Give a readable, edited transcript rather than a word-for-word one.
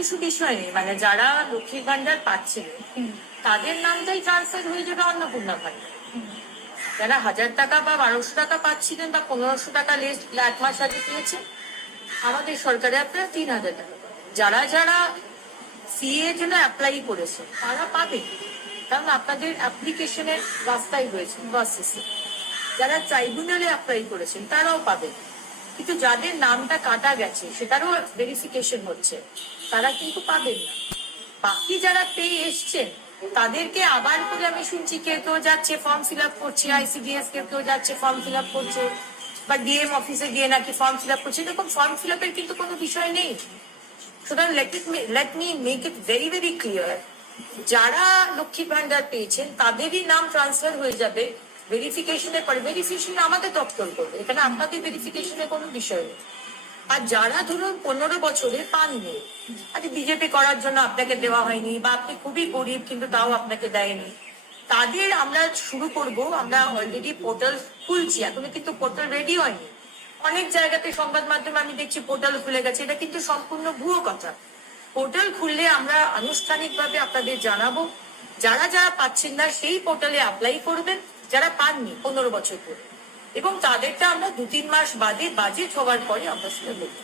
কিছু বিষয় নেই, মানে যারা লক্ষ্মীর ভান্ডার পাচ্ছিলেন তাদের নামটাই ট্রান্সফার হয়ে যাবে অন্নপূর্ণা ভান্ডার। যারা 1000 টাকা বা 1200 টাকা পাচ্ছিলেন বা 1500 টাকা লিস্ট এক মাস আগে পেয়েছেন, আমাদের সরকারে আপনারা 3000 টাকা পাবেন। যারা যারা সিএ এর জন্য অ্যাপ্লাই করেছেন তারা পাবে, কারণ আপনাদের অ্যাপ্লিকেশনের রাস্তায় রয়েছে প্রসেসে। যারা ট্রাইব্যুনালে অ্যাপ্লাই করেছেন তারাও পাবেন, কিন্তু যাদের নামটা কাটা গেছে সেটারও ভেরিফিকেশন হচ্ছে, তারা কিন্তু পাবেন না। বাকি যারা পেয়ে এসছেন তাদেরকে আবার করে আমি শুনছি কেউ কেউ যাচ্ছে ফর্ম ফিল আপ করছে, আইসিডিএস কেউ কেউ যাচ্ছে ফর্ম ফিল আপ করছে, বা ডিএম অফিসে গিয়ে নাকি ফর্ম ফিল আপ করছে। এরকম ফর্ম ফিল আপের কিন্তু কোনো বিষয় নেই। সুতরাং let me make it very very clear, যারা লক্ষ্মী ভান্ডার পেয়েছেন তাদেরই নাম ট্রান্সফার হয়ে যাবে ভেরিফিকেশনের পরে। ভেরিফিকেশন আমাদের দপ্তর করবে, এখানে আপনাদের ভেরিফিকেশনের কোনো বিষয় নেই। আর যারা ধরুন 15 বছরে পাননি, আরে বিজেপি করার জন্য আপনাকে দেওয়া হয়নি, বা আপনি খুবই গরিব কিন্তু তাও আপনাকে দেয়নি, তাদের আমরা শুরু করব। আমরা অলরেডি পোর্টাল খুলছি, এখনো কিন্তু পোর্টাল রেডি হয়নি। অনেক জায়গাতে সংবাদ মাধ্যমে আমি দেখছি পোর্টাল খুলে গেছে, এটা কিন্তু সম্পূর্ণ ভুয়ো কথা। পোর্টাল খুললে আমরা আনুষ্ঠানিকভাবে আপনাদের জানাবো। যারা যারা পাচ্ছেন না সেই পোর্টালে অ্যাপ্লাই করবেন, যারা পাননি 15 বছর পরে, এবং তাদেরটা আমরা 2-3 মাস বাদে বাজেট হওয়ার পরে আমরা সেটা বলবো।